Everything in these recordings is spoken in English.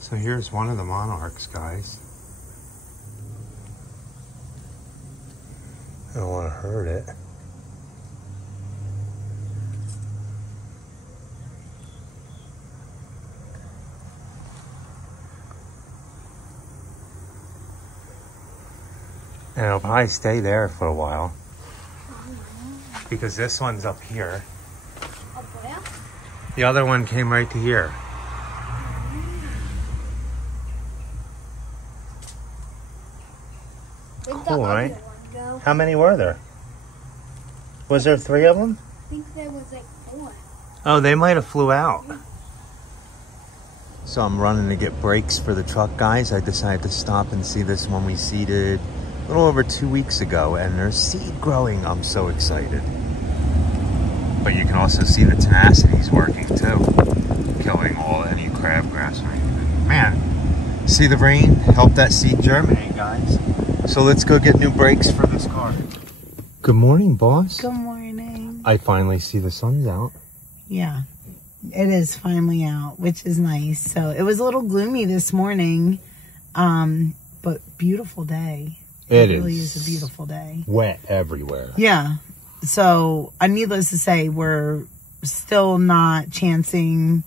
So here's one of the monarchs, guys. I don't want to hurt it. And it'll probably stay there for a while. Because this one's up here. Up where? The other one came right to here. Cool, right? How many were there? Was there 3 of them? I think there was like 4. Oh, they might have flew out. So I'm running to get brakes for the truck, guys. I decided to stop and see this one we seeded a little over 2 weeks ago, and there's seed growing. I'm so excited. But you can also see the tenacity's working too, killing any crabgrass or anything. Man, see the rain? Help that seed germinate, guys. So let's go get new brakes for this car. Good morning, boss. Good morning. I finally see the sun's out. Yeah, it is finally out, which is nice. So it was a little gloomy this morning, but beautiful day. It really is a beautiful day. Wet everywhere. Yeah. So, needless to say, we're still not chancing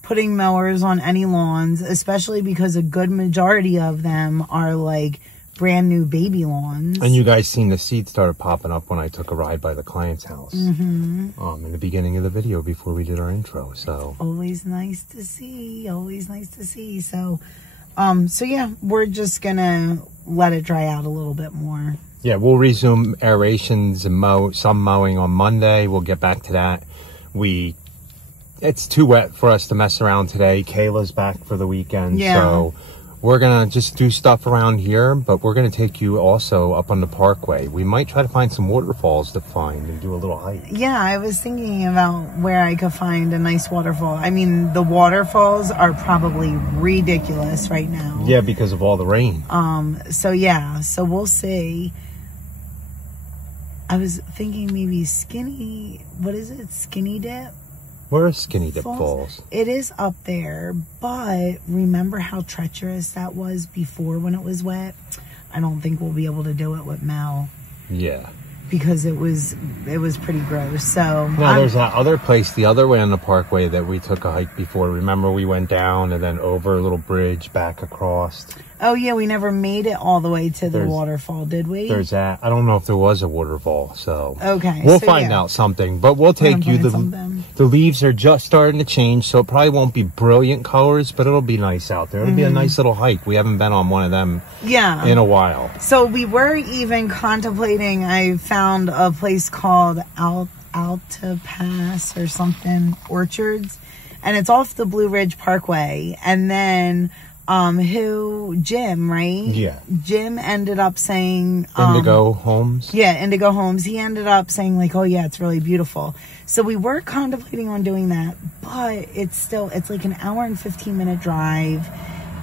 putting mowers on any lawns, especially because a good majority of them are like brand new baby lawns. And you guys seen the seed started popping up when I took a ride by the client's house. In the beginning of the video before we did our intro. So always nice to see. Always nice to see. So yeah, we're just gonna let it dry out a little bit more. Yeah, we'll resume aerations and some mowing on Monday. We'll get back to that. It's too wet for us to mess around today. Kayla's back for the weekend. Yeah. So we're going to just do stuff around here, but we're going to take you also up on the Parkway. We might try to find some waterfalls to find and do a little hike. Yeah, I was thinking about where I could find a nice waterfall. I mean, the waterfalls are probably ridiculous right now. Yeah, because of all the rain. So we'll see. I was thinking maybe Skinny Dip? Where is Skinny Dip Falls? It is up there, but remember how treacherous that was before when it was wet? I don't think we'll be able to do it with Mel. Yeah. Because it was pretty gross. So now there's that other place the other way on the Parkway that we took a hike before. Remember, we went down and then over a little bridge back across. Oh yeah, we never made it all the way to the waterfall, did we? There's that. I don't know if there was a waterfall, so okay, we'll find out something. But we'll take you. The leaves are just starting to change, so it probably won't be brilliant colors, but it'll be nice out there. It'll be a nice little hike. We haven't been on one of them in a while. So we were even contemplating. I found a place called Alta Pass or something, Orchards, and it's off the Blue Ridge Parkway. And then Jim, right? Yeah. Jim ended up saying Indigo Homes. Yeah, Indigo Homes. He ended up saying like, oh yeah, it's really beautiful. So we were contemplating on doing that, but it's like an hour and 15-minute drive,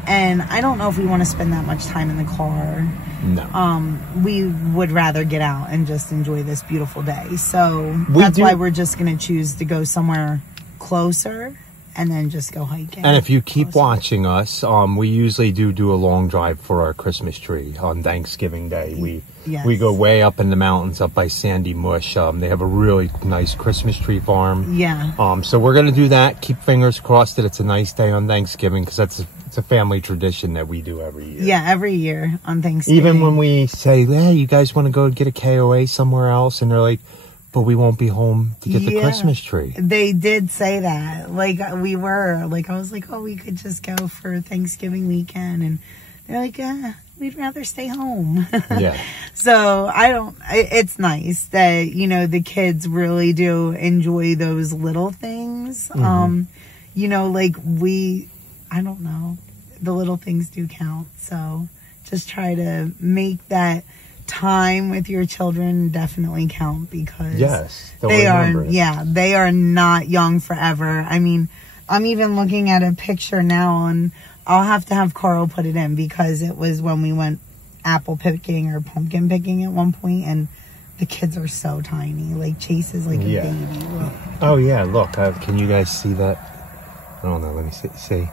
and I don't know if we want to spend that much time in the car. No. We would rather get out and just enjoy this beautiful day. So that's why we're just going to choose to go somewhere closer and then just go hiking. And if you keep watching us, we usually do a long drive for our Christmas tree on Thanksgiving Day. We go way up in the mountains up by Sandy Mush. They have a really nice Christmas tree farm. Yeah. So we're going to do that. Keep fingers crossed that it's a nice day on Thanksgiving, because it's a family tradition that we do every year. Yeah, every year on Thanksgiving. Even when we say, hey, you guys want to go get a KOA somewhere else? And they're like, but we won't be home to get the Christmas tree. They did say that. Like, I was like, oh, we could just go for Thanksgiving weekend. And they're like, we'd rather stay home. Yeah. So it's nice that, the kids really do enjoy those little things. Mm-hmm. I don't know, the little things do count. So just try to make that time with your children definitely count, because they are not young forever. I mean, I'm even looking at a picture now, and I'll have to have Carl put it in, because it was when we went apple picking or pumpkin picking at one point, and the kids are so tiny. Like, Chase is like a baby. Look. Oh yeah, look, can you guys see that? I don't know, let me see.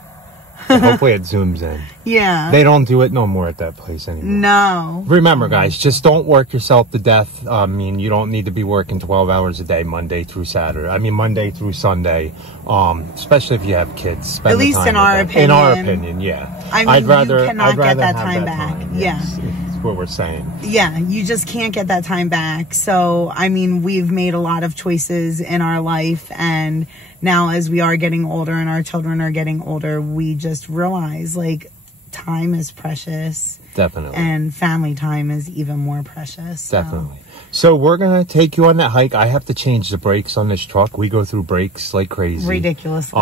And hopefully it zooms in. Yeah. They don't do it no more at that place anymore. No. Remember, guys, just don't work yourself to death. I mean, you don't need to be working 12 hours a day, Monday through Saturday. I mean, Monday through Sunday, especially if you have kids. Spend at least in our opinion. In our opinion, yeah. I mean, you cannot get that time back. Yes, yeah. That's what we're saying. Yeah, you just can't get that time back. So, I mean, we've made a lot of choices in our life, and now as we are getting older and our children are getting older, we just realize, like, time is precious. Definitely. And family time is even more precious. So. Definitely. So we're going to take you on that hike. I have to change the brakes on this truck. We go through brakes like crazy. Ridiculously.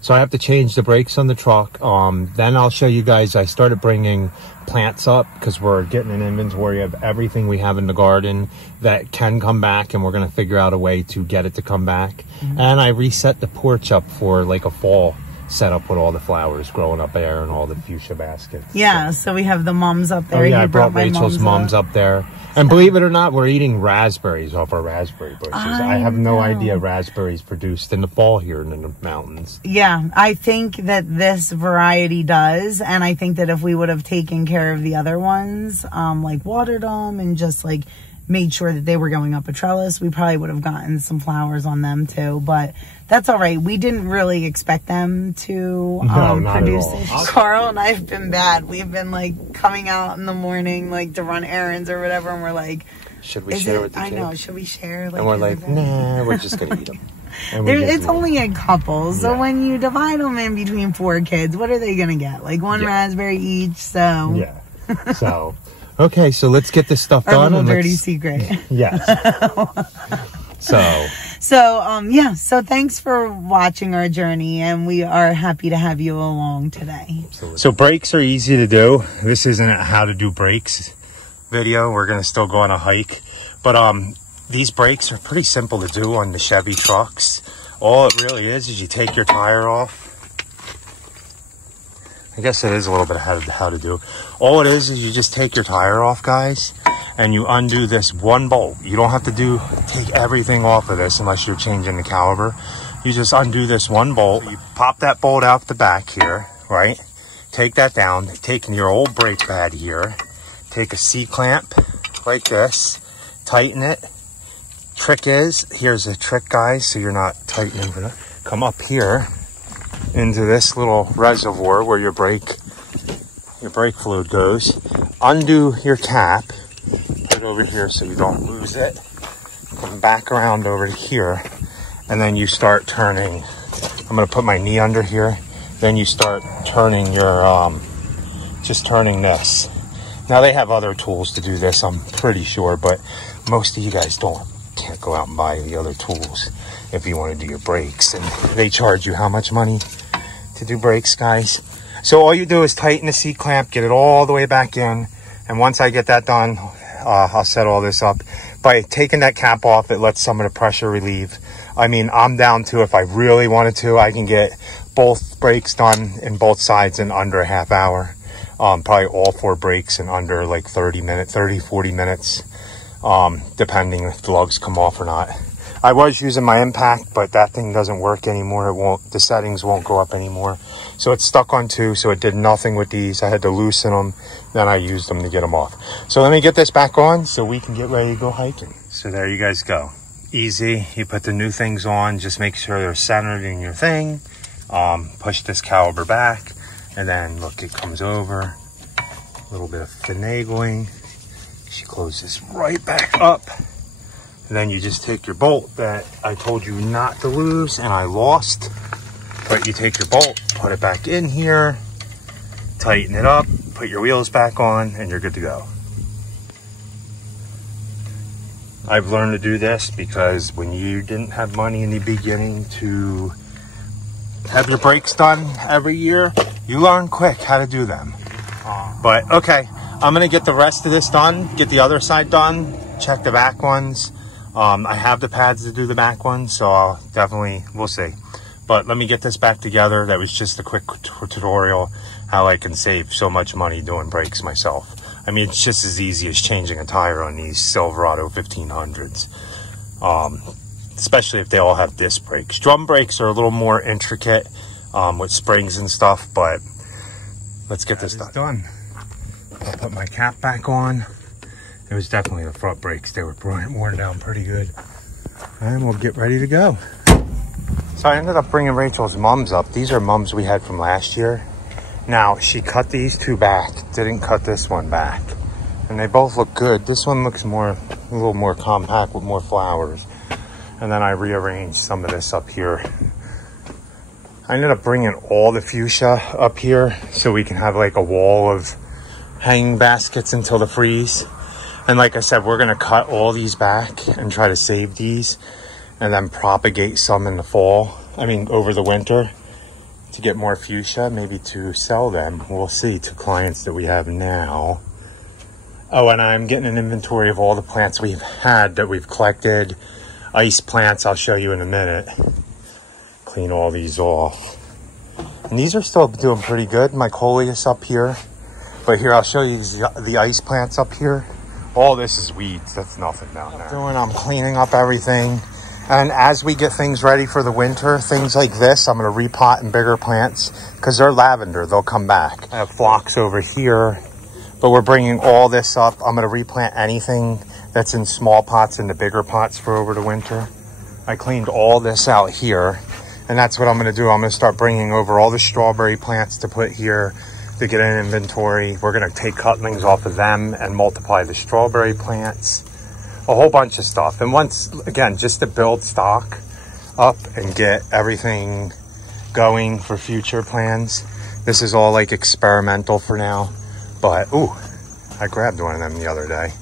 So I have to change the brakes on the truck. Then I'll show you guys. I started bringing plants up because we're getting an inventory of everything we have in the garden that can come back, and we're going to figure out a way to get it to come back. Mm-hmm. And I reset the porch up for like a fall setup with all the flowers growing up there and all the fuchsia baskets. Yeah, so we have the mums up there. Oh, yeah, I brought Rachel's mums up there. And believe it or not, we're eating raspberries off our raspberry bushes. I have no idea raspberries produced in the fall here in the mountains. Yeah, I think that this variety does. And I think that if we would have taken care of the other ones, like watered them and just like made sure that they were going up a trellis, we probably would have gotten some flowers on them too. But that's all right. We didn't really expect them to produce it. Carl and I have been bad. We've been like coming out in the morning like to run errands or whatever, and we're like, should we share with the kids? I know, should we share? Like, and we're like, nah, we're just gonna eat them. It's only a couple, so when you divide them in between 4 kids, what are they gonna get? Like one raspberry each. So yeah. So okay, so let's get this stuff done. Our little dirty secret. Yes. So thanks for watching our journey, and we are happy to have you along today. Absolutely. So brakes are easy to do. This isn't a how to do brakes video. We're going to still go on a hike. But these brakes are pretty simple to do on the Chevy trucks. All it really is you take your tire off. I guess it is a little bit of how to do. All it is you just take your tire off, guys, and you undo this one bolt. You don't have to take everything off of this unless you're changing the caliber. You just undo this one bolt. You pop that bolt out the back here, right? Take that down, taking your old brake pad here, take a C-clamp like this, tighten it. Trick is, here's a trick, guys, so you're not tightening. Come up here into this little reservoir where your brake fluid goes. Undo your cap, put it over here so you don't lose it. Come back around over to here, and then you start turning. I'm going to put my knee under here. Then you start turning your, just turning this. Now they have other tools to do this, I'm pretty sure, but most of you guys can't go out and buy the other tools if you want to do your brakes. And they charge you how much money to do brakes, guys? So all you do is tighten the C-clamp, get it all the way back in, and once I get that done, I'll set all this up. By taking that cap off, it lets some of the pressure relieve. I mean, I'm down to, if I really wanted to, I can get both brakes done in both sides in under a half hour. Probably all 4 brakes in under like 40 minutes, depending if the lugs come off or not. I was using my impact, but that thing doesn't work anymore. The settings won't go up anymore. So it's stuck on 2, so it did nothing with these. I had to loosen them, then I used them to get them off. So let me get this back on so we can get ready to go hiking. So there you guys go. Easy. You put the new things on, just make sure they're centered in your thing. Push this caliber back, and then look, it comes over. A little bit of finagling. She closes right back up. And then you just take your bolt that I told you not to lose and I lost. But you take your bolt, put it back in here, tighten it up, put your wheels back on, and you're good to go. I've learned to do this because when you didn't have money in the beginning to have your brakes done every year, you learn quick how to do them. But okay, I'm gonna get the rest of this done, get the other side done, check the back ones. I have the pads to do the back ones, so we'll see. But let me get this back together. That was just a quick tutorial how I can save so much money doing brakes myself. I mean, it's just as easy as changing a tire on these Silverado 1500s. Especially if they all have disc brakes. Drum brakes are a little more intricate. with springs and stuff, but let's get this done. I'll put my cap back on. It was definitely the front brakes. They were worn down pretty good. And we'll get ready to go. So I ended up bringing Rachel's mums up. These are mums we had from last year. Now, she cut these two back, didn't cut this one back. And they both look good. This one looks a little more compact with more flowers. And then I rearranged some of this up here. I ended up bringing all the fuchsia up here so we can have like a wall of hanging baskets until the freeze. And like I said, we're gonna cut all these back and try to save these and then propagate some in the fall. I mean, over the winter to get more fuchsia, maybe to sell them. We'll see, to clients that we have now. Oh, and I'm getting an inventory of all the plants we've had that we've collected. Ice plants, I'll show you in a minute. Clean all these off. And these are still doing pretty good. My coleus up here. But here, I'll show you the ice plants up here. All this is weeds. That's nothing down there. I'm cleaning up everything. And as we get things ready for the winter, things like this, I'm going to repot in bigger plants because they're lavender. They'll come back. I have phlox over here, but we're bringing all this up. I'm going to replant anything that's in small pots into bigger pots for over the winter. I cleaned all this out here, and that's what I'm going to do. I'm going to start bringing over all the strawberry plants to put here to get an inventory. We're going to take cutlings off of them and multiply the strawberry plants. A whole bunch of stuff. And once again, just to build stock up and get everything going for future plans. This is all like experimental for now, but ooh, I grabbed one of them the other day.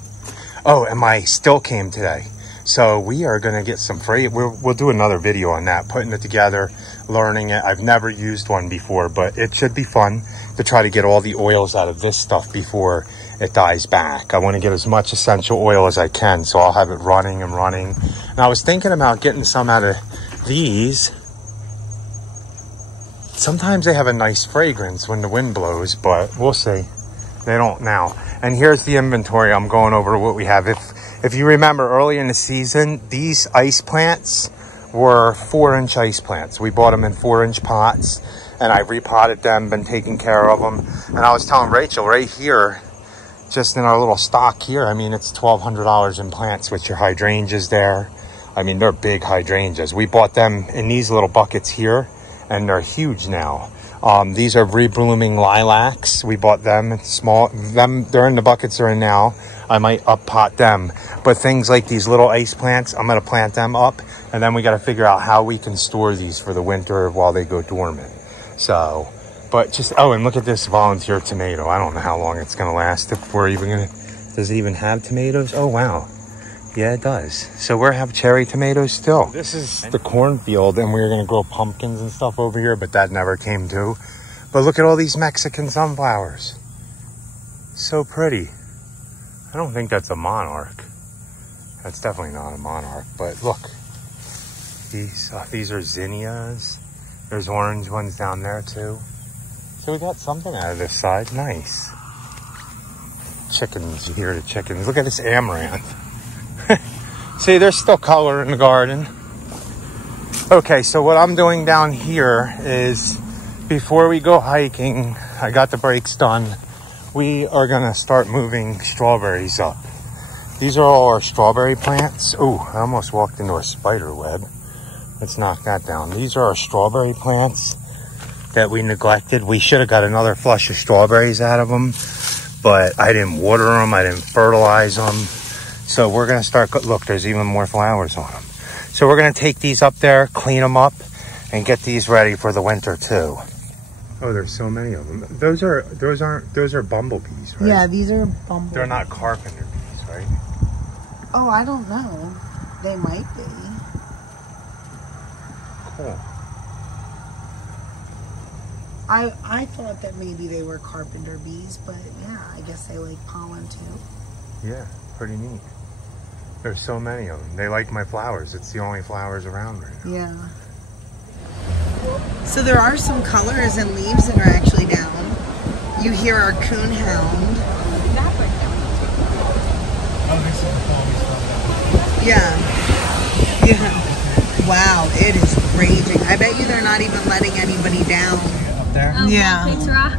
Oh, and my still came today. So we are going to get some free. We'll do another video on that, putting it together, learning it. I've never used one before, but it should be fun to try to get all the oils out of this stuff before it dies back. I want to get as much essential oil as I can, so I'll have it running and running. And I was thinking about getting some out of these. Sometimes they have a nice fragrance when the wind blows, but we'll see. They don't now. And here's the inventory. I'm going over what we have. If you remember early in the season, these ice plants were 4-inch ice plants. We bought them in 4-inch pots, and I repotted them, been taking care of them. And I was telling Rachel right here, just in our little stock here, I mean, it's $1,200 in plants with your hydrangeas there. I mean, they're big hydrangeas. We bought them in these little buckets here, and they're huge now. These are reblooming lilacs. We bought them small. They're in the buckets they're in now. I might up pot them. But things like these little ice plants, I'm going to plant them up. And then we got to figure out how we can store these for the winter while they go dormant. So, but just, oh, and look at this volunteer tomato. I don't know how long it's going to last. If we're even going to, does it even have tomatoes? Oh, wow. Yeah, it does. So we have cherry tomatoes still. This is the cornfield, and we were going to grow pumpkins and stuff over here, but that never came to. But look at all these Mexican sunflowers. So pretty. I don't think that's a monarch. That's definitely not a monarch, but look. These are zinnias. There's orange ones down there too. So we got something out of this side. Nice. Chickens, you hear the chickens. Look at this amaranth. See, there's still color in the garden. Okay, so what I'm doing down here is, before we go hiking, I got the brakes done. We are gonna start moving strawberries up. These are all our strawberry plants. Oh, I almost walked into a spider web. Let's knock that down. These are our strawberry plants that we neglected. We should have got another flush of strawberries out of them, but I didn't water them. I didn't fertilize them. So we're going to start, look, there's even more flowers on them. So we're going to take these up there, clean them up, and get these ready for the winter too. Oh, there's so many of them. Those are bumblebees, right? Yeah, these are bumblebees. They're not carpenter bees, right? Oh, I don't know. They might be. Cool. I thought that maybe they were carpenter bees, but yeah, I guess they like pollen too. Yeah, pretty neat. There's so many of them. They like my flowers. It's the only flowers around right now. Yeah. So there are some colors and leaves that are actually down. You hear our coonhound. Yeah. Yeah. Wow, it is raging. I bet you they're not even letting anybody down. Up there? Yeah. Bald Face Rock.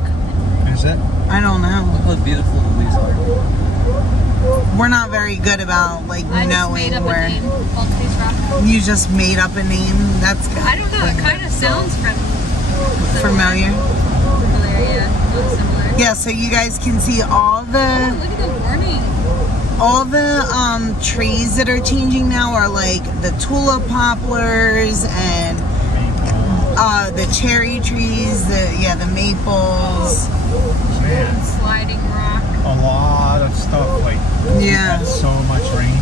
Is it? I don't know. Look how beautiful these are. We're not very good about like I just knowing made up where. a name. Bald Face Rock. You just made up a name. That's I don't know. It kind of sounds familiar. Similar, yeah. Not similar. Yeah, so you guys can see all Oh, the look at the warning. trees that are changing now are like the tulip poplars and the cherry trees, the maples. Man, Sliding rock. a lot of stuff. Like, we've Yeah. had so much rain.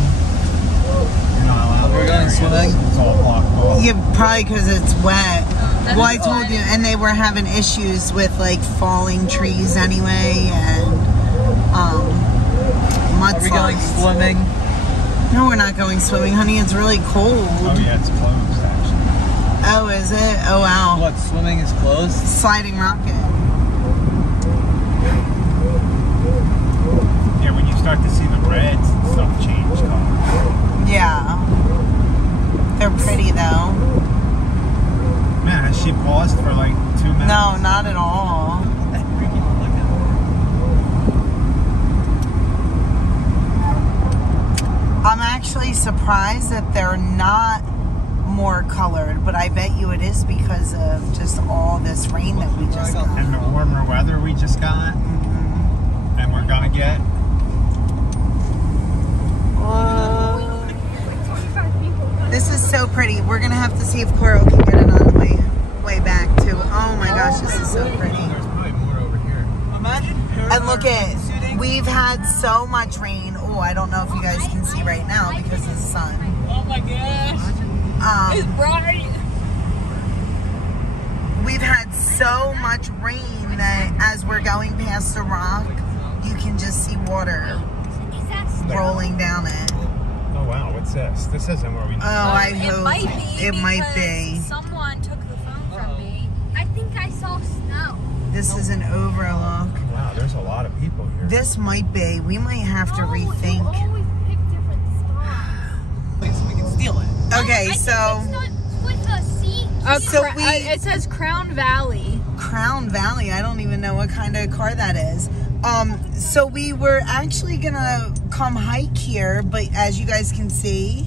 You're not allowed. We're going swimming. It's all blocked off. Yeah, probably because it's wet. That Well, I is told odd. you, and they were having issues with like falling trees anyway, and mudslides. Are we going swimming? No, we're not going swimming, honey. It's really cold. Oh yeah, it's closed actually. Oh, is it? Oh wow. What, swimming is closed? Sliding rocket. Yeah, when you start to see the reds and stuff change color. Yeah. They're pretty though. Man, has she paused for like 2 minutes? No, not at all. I'm actually surprised that they're not more colored, but I bet you it is because of just all this rain that we just got. And the warmer weather we just got, and we're gonna get. Whoa. This is so pretty. We're gonna have to see if Coral can get it on the way back too. Oh my gosh, this is so pretty. There's probably more over here. Imagine. And look at, we've had so much rain. Oh, I don't know if you guys can see right now because of the sun. Oh my gosh. It's bright. We've had so much rain that as we're going past the rock, you can just see water rolling down it. Oh wow, what's this? This isn't where we. Oh, I It hope might be. it might because be. Someone took the phone from me. I think I saw snow. This is an overlook. Wow, there's a lot of people here. This might be. We might have to You rethink. always pick different spots. So we can steal it. Okay, I so think it's not with the seat. So we- it says Crown Valley. Crown Valley. I don't even know what kind of car that is. So we were actually gonna come hike here, but as you guys can see,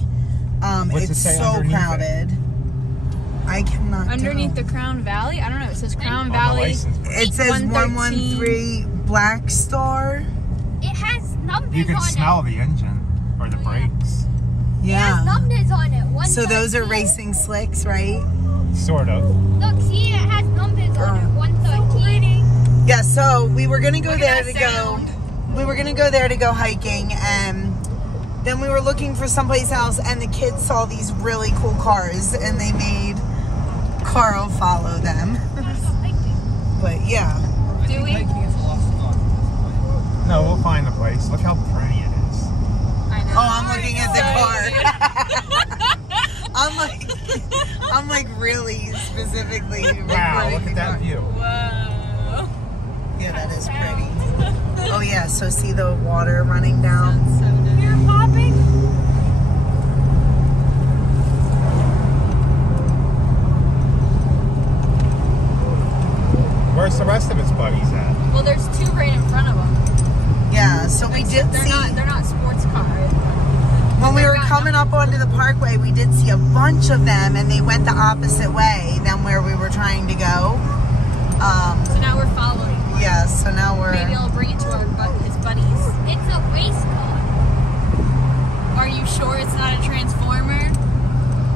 What's it it's say so underneath it? crowded. I cannot Underneath tell. the Crown Valley? I don't know. It says Crown On the Valley. license plate. It says 113. 113 Black Star. It has numbers You can on smell it. the engine or the brakes. It has Yeah. numbers on it. So those are 113. racing slicks, right? Sort of. Look, see, it has numbers on it. 113. Yeah, so we were gonna go Look there at to that go. sound. We were gonna go there to go hiking, and then we were looking for someplace else, and the kids saw these really cool cars, and they made Carl follow them. But yeah, Do we? No, we'll find the place. Look how pretty it is. I know. oh, I'm looking at the car. I'm like really specifically Wow, recording look the at that car. view. Whoa. Yeah, that is pretty. Oh yeah, so see the water running down. That's so nice. You're popping? Where's the rest of his buddies at? Well, there's two right in front of them. Yeah, so we did They're see. not sports cars. When we were coming up onto the Parkway, we did see a bunch of them, and they went the opposite way than where we were trying to go. So now we're following. Yeah, so now we're. Maybe I'll bring it to his buddies. It's a race car. Are you sure it's not a transformer?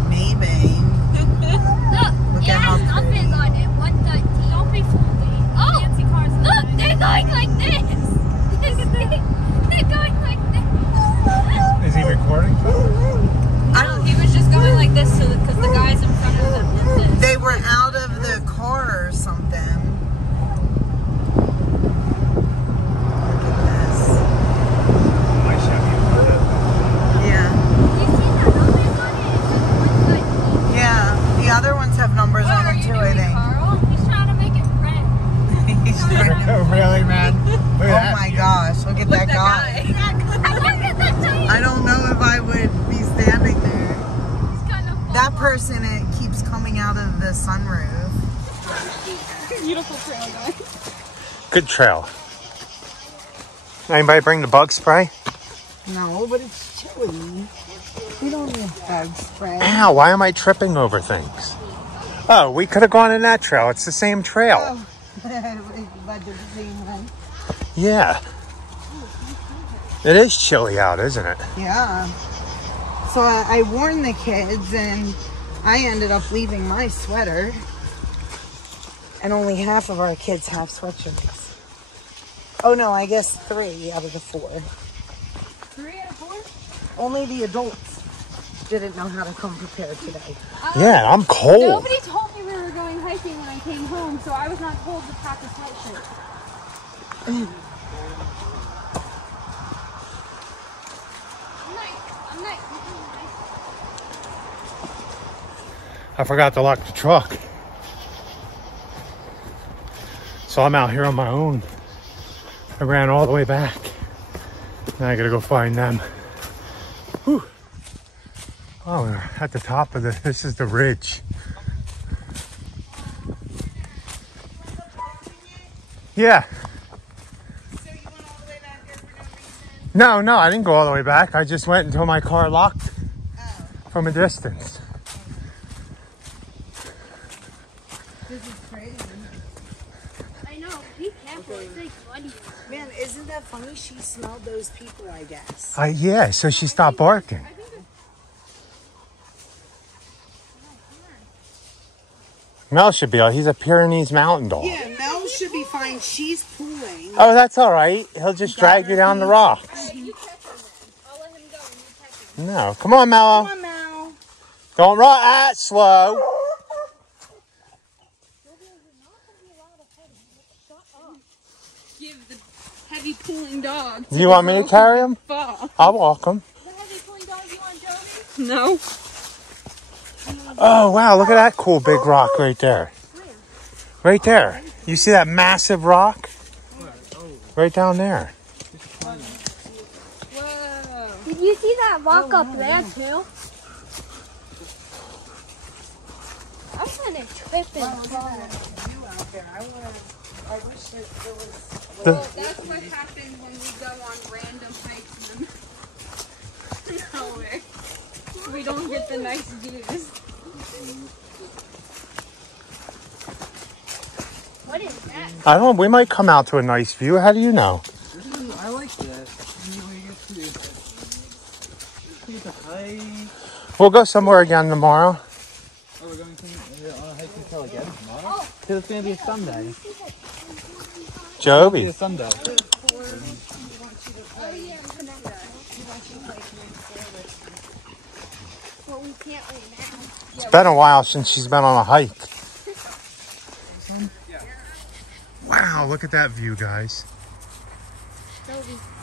Maybe. Look, Look it at how has numbers on it. 113. Don't be fooled. Oh, Fancy cars. look, they're going like this. They're going like this. Is he recording? I don't. He was just going like this because the guys in front of them did this. They were out of the car or something. Look at this. My Chevy. Yeah. You see the numbers on it? It says 113. Yeah. The other ones have numbers What on are them you too, I doing, think. Carl? He's trying to make it red. He's trying to- Oh, really, man? Look at Oh that my view. gosh, look at that guy. Look at the giant. I don't know if I would be standing there. He's kind of that person, it keeps coming out of the sunroof. Beautiful trail, guys. Good trail. Anybody bring the bug spray? No, but it's chilly. We don't need bug spray. Ow, why am I tripping over things? Oh, we could have gone in that trail. It's the same trail. Oh. But the same one. Yeah. It is chilly out, isn't it? Yeah. So I warned the kids, and I ended up leaving my sweater. And only half of our kids have sweatshirts. Oh no, I guess 3 out of the 4. 3 out of 4? Only the adults didn't know how to come prepared today. Yeah, I'm cold. Nobody told me we were going hiking when I came home, so I was not told to pack a sweatshirt. I'm nice. I forgot to lock the truck. So I'm out here on my own. I ran all the way back. Now I gotta go find them. Whew. Oh, we're at the top of this is the ridge. Yeah. So you went all the way back there for no reason? No, I didn't go all the way back. I just went until my car locked from a distance. This is crazy. I know. Be careful. It's like muddy. Man, isn't that funny? She smelled those people, I guess. Yeah, so she stopped barking. Mel should be out. He's a Pyrenees mountain dog. Yeah, Mel should be fine. She's pulling. Oh, that's all right. He'll just drag you down the rocks. I'll let him go and you catch him. No, come on, Mello. Come on, Mel. Don't run that slow. Give the heavy pulling dog. You want me to carry him? Fall. I'll walk him. The heavy pulling dog you want, Joey? No. Oh, wow. Look at that cool big rock right there. Right there. You see that massive rock? Right down there. Whoa. Did you see that rock up there too? I'm kind of tripping. You out there. I wish that there was. Well, that's what happens when we go on random hikes in the nowhere. We don't get the nice views. What is that? I don't know. We might come out to a nice view. How do you know? I like this. You get to hike. We'll go somewhere again tomorrow. Oh, we're going to on a hiking trail again tomorrow? Because it's going to be a Sunday. Joby. It's a Sunday. Well, we can't right now. It's been a while since she's been on a hike. Wow, look at that view, guys.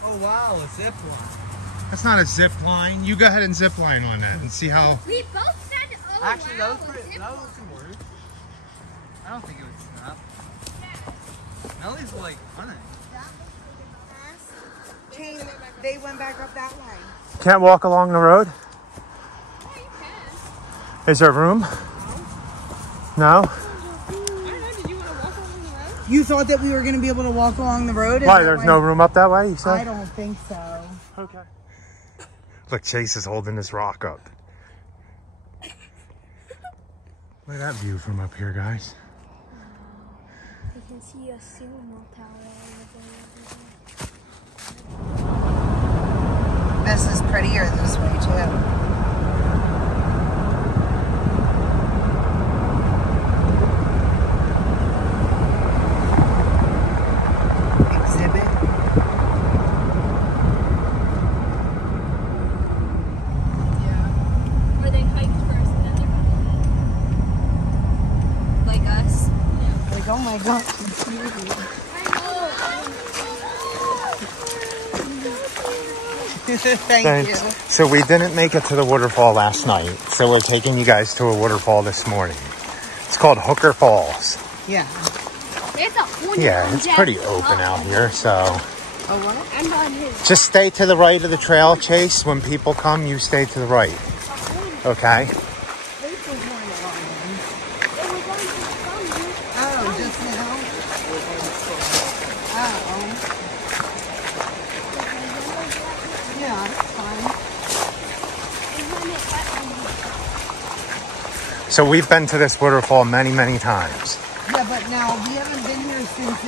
Oh, wow, a zip line. That's not a zip line. You go ahead and zip line on that and see how... We both said, oh, Actually, wow, that was some work. I don't think it would snap. Nellie's like running. They went back up that way. Can't walk along the road? Is there room? No? You thought that we were going to be able to walk along the road? Why, there's no room up that way, you said? I don't think so. Okay. Look, Chase is holding this rock up. Look at that view from up here, guys. You can see a sumo tower over This is prettier this way, too. Where they hiked first and then they like us. Like, oh my God. Thank you. So we didn't make it to the waterfall last night, so we're taking you guys to a waterfall this morning. It's called Hooker Falls. Yeah. Yeah, it's pretty open out here, so Oh, what? I'm on his. just stay to the right of the trail, Chase. When people come, you stay to the right. Okay? So we've been to this waterfall many, many times. Yeah, but now we haven't been here since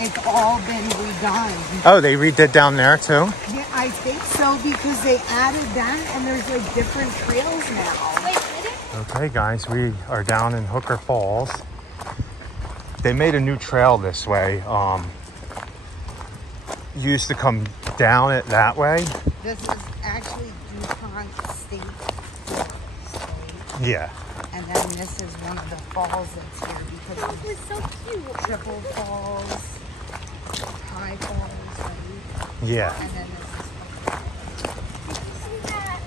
it's all been redone. Oh, they redid down there too? Yeah, I think so, because they added that and there's like different trails now. Wait, did it? Okay, guys, we are down in Hooker Falls. They made a new trail this way. You used to come down it that way. This is actually DuPont State. Yeah. And then this is one of the falls that's here because Oh, it's so cute. Triple Falls, High Falls, right? Yeah. And then this is See that?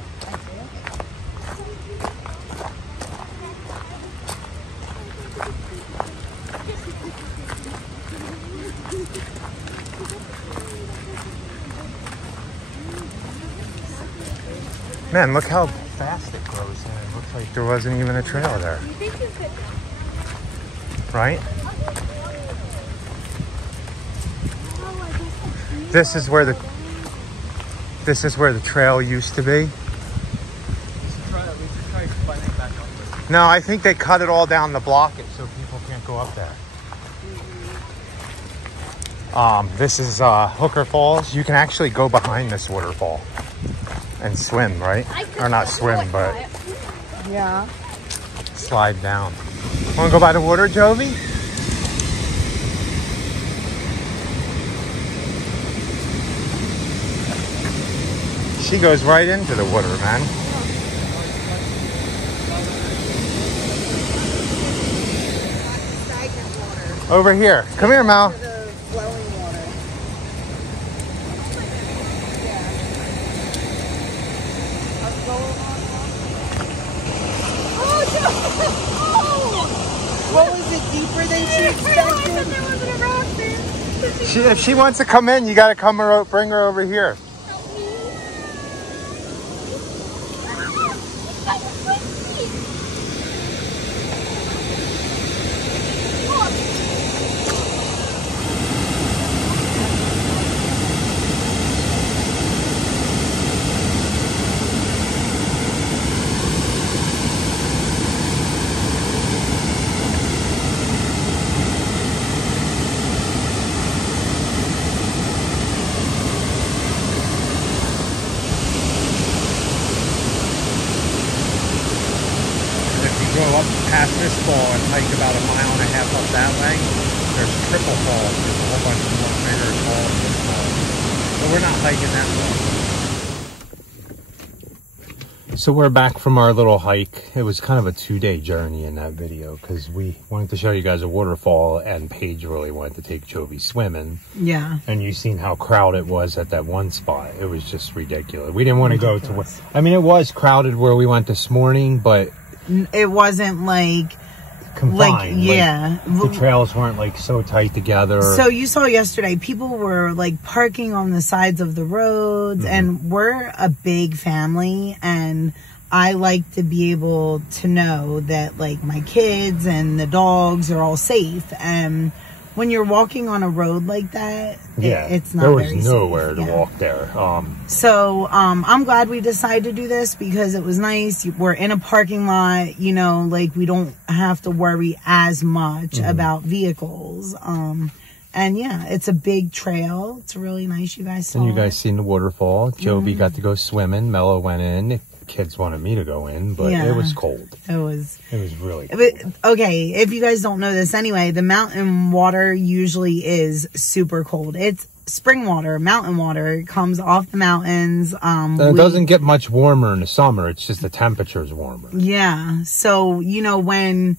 Man, look how fast it grows, and it looks like there wasn't even a trail there. You think you could? Right? This is where the trail used to be. We should try climbing back up there. No, I think they cut it all down to block it so people can't go up there. This is Hooker Falls. You can actually go behind this waterfall and swim, right? Or not swim, but yeah. slide down. Want to go by the water, Jovi? She goes right into the water, man. Stagnant water. Over here. Come here, Mal. To the flowing water. What was it, deeper than she expected? There wasn't a rock there. If she wants to come in, you got to bring her over here. Go up past this fall and hike about 1.5 miles up that way. There's Triple Falls. There's a whole bunch of more bigger falls than falls. But we're not hiking that far. So we're back from our little hike. It was kind of a 2-day journey in that video because we wanted to show you guys a waterfall and Paige really wanted to take Jovi swimming. Yeah. And you seen how crowded it was at that one spot. It was just ridiculous. We didn't want to go to... I mean, it was crowded where we went this morning, but... It wasn't like confined. Yeah. Like, the trails weren't like so tight together. So you saw yesterday, people were like parking on the sides of the roads, and we're a big family, and I like to be able to know that like my kids and the dogs are all safe. And when you're walking on a road like that, it's not very safe. There was nowhere to walk there. So I'm glad we decided to do this because it was nice. We're in a parking lot, you know, like we don't have to worry as much about vehicles. And yeah, it's a big trail. It's really nice. You guys saw. And you guys seen the waterfall. Jovi got to go swimming. Mello went in. Kids wanted me to go in, but it was cold. It was really cold. But, okay, if you guys don't know this anyway, the mountain water usually is super cold. It's spring water, mountain water. It comes off the mountains. It doesn't get much warmer in the summer. It's just the temperature's warmer. Yeah. So, you know, when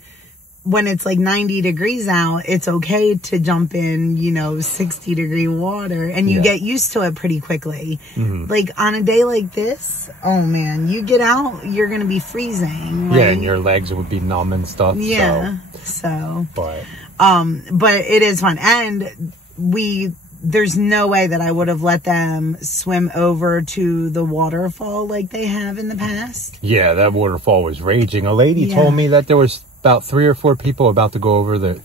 it's like 90 degrees out, it's okay to jump in, you know, 60-degree water, and you get used to it pretty quickly. Like on a day like this, oh man, you get out, you're going to be freezing. Right? Yeah, and your legs would be numb and stuff. Yeah. But it is fun. And there's no way that I would have let them swim over to the waterfall like they have in the past. Yeah, that waterfall was raging. A lady told me that there was about 3 or 4 people about to go over that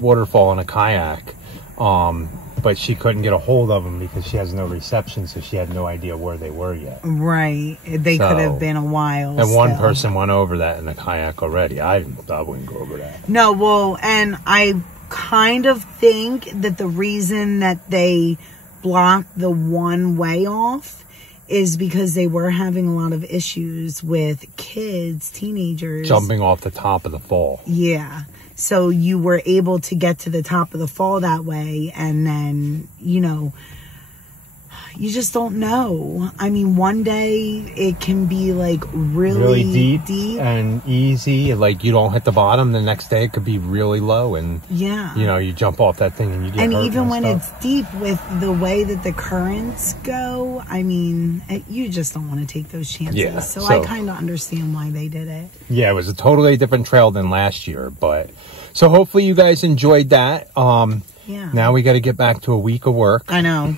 waterfall in a kayak. But but she couldn't get a hold of them because she has no reception, so she had no idea where they were yet. Right. They could have been a while. And one person went over that in a kayak already. I wouldn't go over that. No, well, and I kind of think that the reason that they blocked the one way off is because they were having a lot of issues with kids, teenagers. Jumping off the top of the fall. Yeah. So you were able to get to the top of the fall that way, and then, you know, you just don't know. I mean, one day it can be like really deep and easy. Like you don't hit the bottom. The next day it could be really low, and yeah, you know, you jump off that thing and you get hurt. And even when it's deep, with the way that the currents go, I mean, you just don't want to take those chances. Yeah, so I kind of understand why they did it. Yeah, it was a totally different trail than last year, but so hopefully you guys enjoyed that. Yeah. Now we got to get back to a week of work. I know.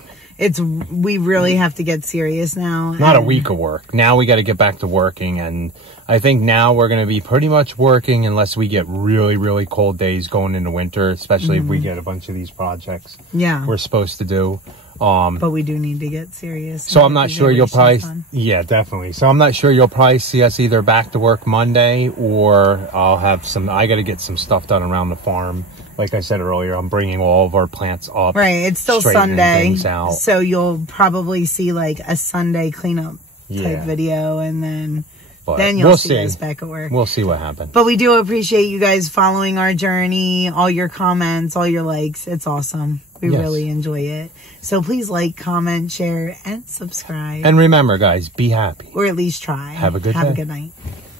We really have to get serious now. Not a week of work. Now we got to get back to working, and I think now we're going to be pretty much working unless we get really, really cold days going into winter, especially if we get a bunch of these projects we're supposed to do. But we do need to get serious. So I'm not sure you'll probably... Yeah, definitely. So I'm not sure you'll probably see us either back to work Monday, or I'll have some... I got to get some stuff done around the farm. Like I said earlier, I'm bringing all of our plants up. Right, it's still Sunday, so you'll probably see like a Sunday cleanup type video, and then you'll see us back at work. We'll see what happens. But we do appreciate you guys following our journey, all your comments, all your likes. It's awesome. We really enjoy it. So please like, comment, share, and subscribe. And remember, guys, be happy. Or at least try. Have a good day. Have a good night.